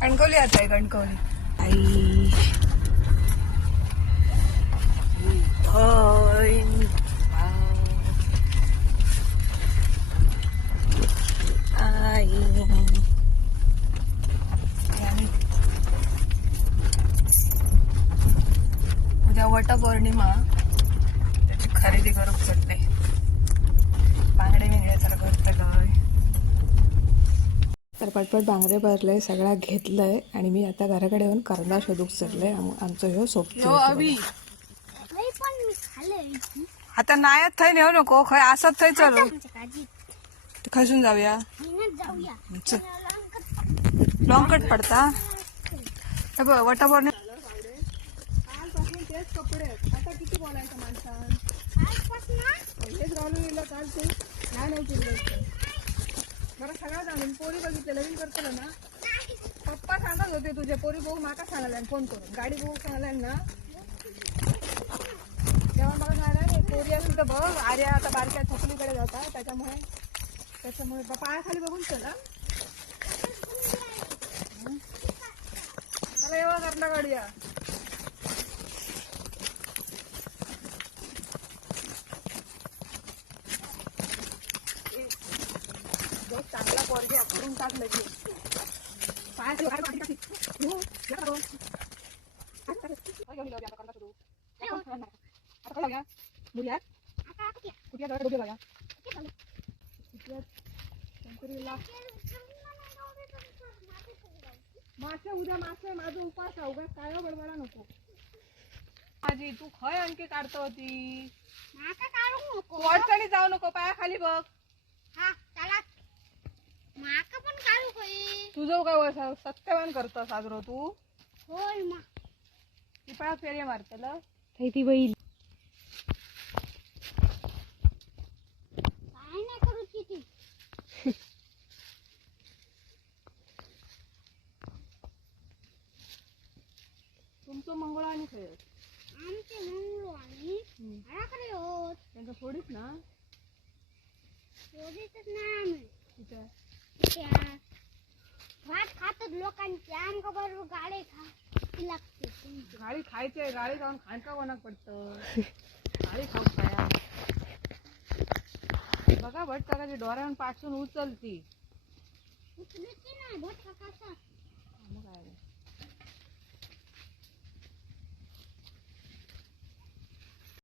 कणकवली आता आहे कणकवली आई उद्या वटपौर्णिमा त्याची खरेदी करूक चलते बांगडे बिंगडे तर करतं काय तर पटपट बांगडे भरले सगळा घेतलंय आणि मी आता घराकडे येऊन करंदा शोधूक चलले आमचं ह्यो सोपतो अभि आता नायात थंय नेऊ नको खय असत थंय चल खसून जाऊया लॉंग पडता वटपौर्णिमा कालपासून तेच कपडे आता किती बोलायचं माणसानं हेच राहून गेलं काल तू नाही केलं बरं सगळं जाणून पोरी बघितलं लग्न करतो ना पप्पा सांगत होते तुझे पोरी भाऊ माका सांगायला फोन करून गाडी भाऊ सांगायला ना तेव्हा मला नाही पोरी असेल तर बघ आर्या आता बारक्या छपलीकडे जाता त्याच्यामुळे पायाखाली बघून चला चला येवा करला गाडी या चांगला पोरग्या करून टाकलं की मासे उद्या मासे माझा उपास आहे काय बडबडा नको माझी तू खय आणखी काढतो होती वरचणी जाऊ नको पाया खाली बघ तुझं काय सत्यवान करतो साजरो तू टिपळा फेरी मारतल ती बैल काय नाही करू ती तुमचं मंगळ आणि खेळ आमचे मंगळ आणि घराकडे होत त्यांचं सोडीत ना सोडीतच ना भात खातात लोकांची आमका बरोबर गाडी लागते गाडी खायचे गाडी खाऊन खायचा कोणाक पडतं गाडी खाऊ काय बघा भट काकाची डोऱ्यावर पाठवून उचलती ना भट काकाचा मग काय